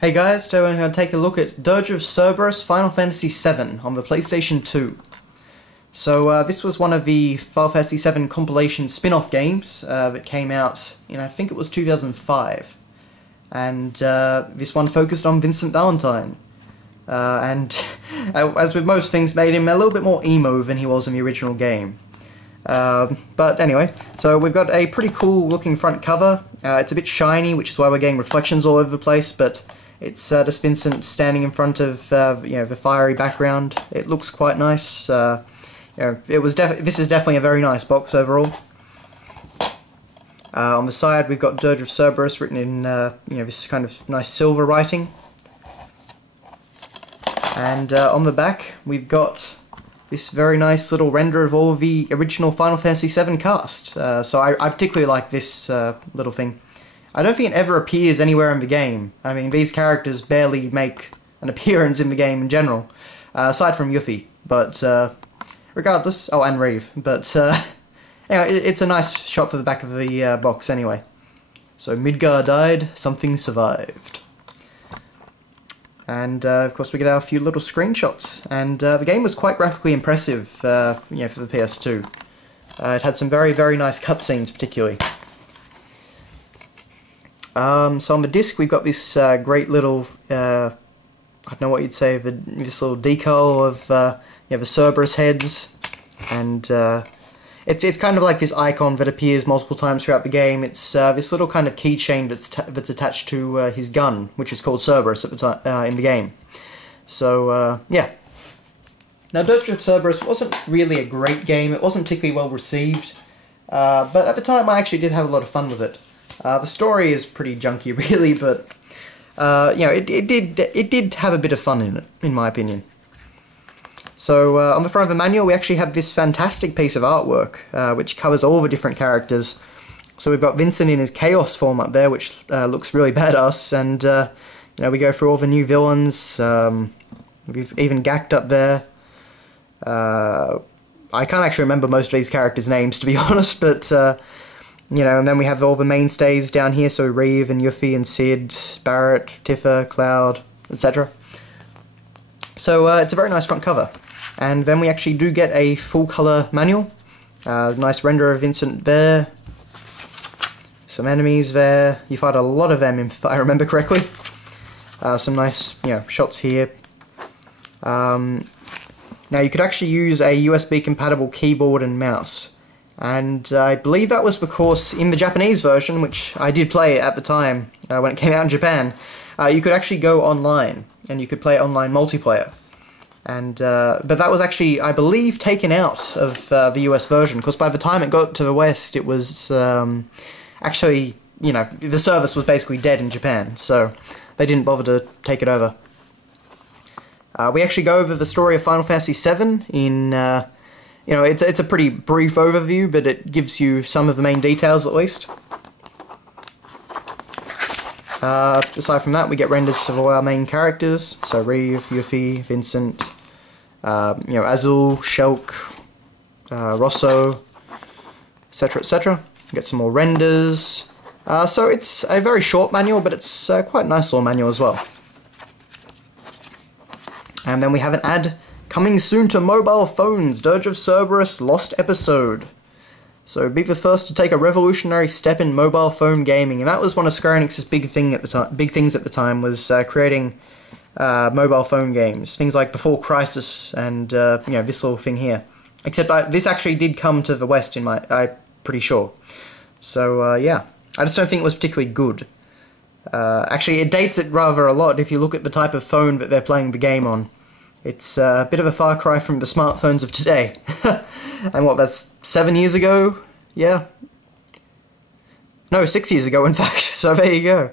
Hey guys, today we're going to take a look at Dirge of Cerberus Final Fantasy VII on the PlayStation 2. So this was one of the Final Fantasy VII compilation spin-off games that came out in, I think it was 2005. And this one focused on Vincent Valentine. And as with most things, made him a little bit more emo than he was in the original game. But anyway, so we've got a pretty cool looking front cover. It's a bit shiny, which is why we're getting reflections all over the place, but it's just Vincent standing in front of the fiery background. It looks quite nice. This is definitely a very nice box overall. On the side we've got Dirge of Cerberus written in this kind of nice silver writing, and on the back we've got this very nice little render of all of the original Final Fantasy VII cast. So I particularly like this little thing. I don't think it ever appears anywhere in the game. I mean, these characters barely make an appearance in the game in general, aside from Yuffie. But regardless, oh, and Reeve. But anyway, it's a nice shot for the back of the box anyway. So Midgar died, something survived. And of course we get our few little screenshots. And the game was quite graphically impressive, for the PS2. It had some very, very nice cutscenes, particularly. So on the disc we've got this great little, I don't know what you'd say, this little decal of the Cerberus heads, and it's kind of like this icon that appears multiple times throughout the game. It's this little kind of keychain that's attached to his gun, which is called Cerberus at the time in the game. So yeah. Now, Dirge of Cerberus wasn't really a great game. It wasn't particularly well received, but at the time I actually did have a lot of fun with it. The story is pretty junky, really, but it did have a bit of fun in it, in my opinion. So on the front of the manual, we actually have this fantastic piece of artwork, which covers all the different characters. So we've got Vincent in his Chaos form up there, which looks really badass, and we go through all the new villains. We've even Gact up there. I can't actually remember most of these characters' names, to be honest, but and then we have all the mainstays down here, so Reeve and Yuffie and Cid, Barret, Tifa, Cloud, etc. So it's a very nice front cover. And then we actually do get a full colour manual. Nice render of Vincent there. Some enemies there. You fight a lot of them, if I remember correctly. Some nice shots here. Now you could actually use a USB compatible keyboard and mouse. And I believe that was because in the Japanese version, which I did play at the time when it came out in Japan, you could actually go online, and you could play online multiplayer. And but that was actually, I believe, taken out of the US version, because by the time it got to the West, it was actually, the service was basically dead in Japan, so they didn't bother to take it over. We actually go over the story of Final Fantasy VII in... it's a pretty brief overview, but it gives you some of the main details at least. Aside from that, we get renders of all our main characters, so Reeve, Yuffie, Vincent, Azul, Shulk, Rosso, etc, etc. Get some more renders. So it's a very short manual, but it's quite a nice little manual as well. And then we have an ad. Coming soon to mobile phones, Dirge of Cerberus Lost Episode. So be the first to take a revolutionary step in mobile phone gaming, and that was one of Square Enix's big things at the time, was creating mobile phone games. Things like Before Crisis and this little thing here. Except this actually did come to the West, I'm pretty sure. So yeah, I just don't think it was particularly good. Actually, it dates it rather a lot if you look at the type of phone that they're playing the game on. It's a bit of a far cry from the smartphones of today. And what, that's 7 years ago? Yeah. No, 6 years ago, in fact. So there you go.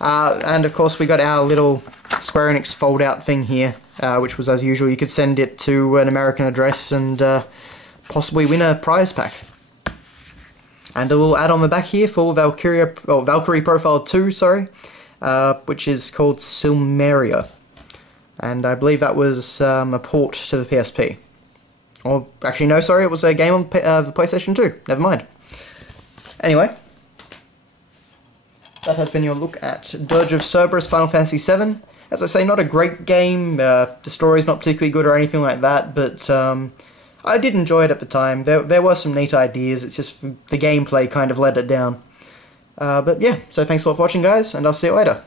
And of course we got our little Square Enix fold-out thing here, which was, as usual, you could send it to an American address and possibly win a prize pack. And a little ad on the back here for Valkyrie Profile 2, sorry, which is called Silmeria. And I believe that was a port to the PSP. Or, actually no, sorry, it was a game on the PlayStation 2. Never mind. Anyway. that has been your look at Dirge of Cerberus Final Fantasy VII. As I say, not a great game, the story's not particularly good or anything like that, but I did enjoy it at the time. There were some neat ideas, it's just the gameplay kind of let it down. But yeah, so thanks a lot for watching, guys, and I'll see you later.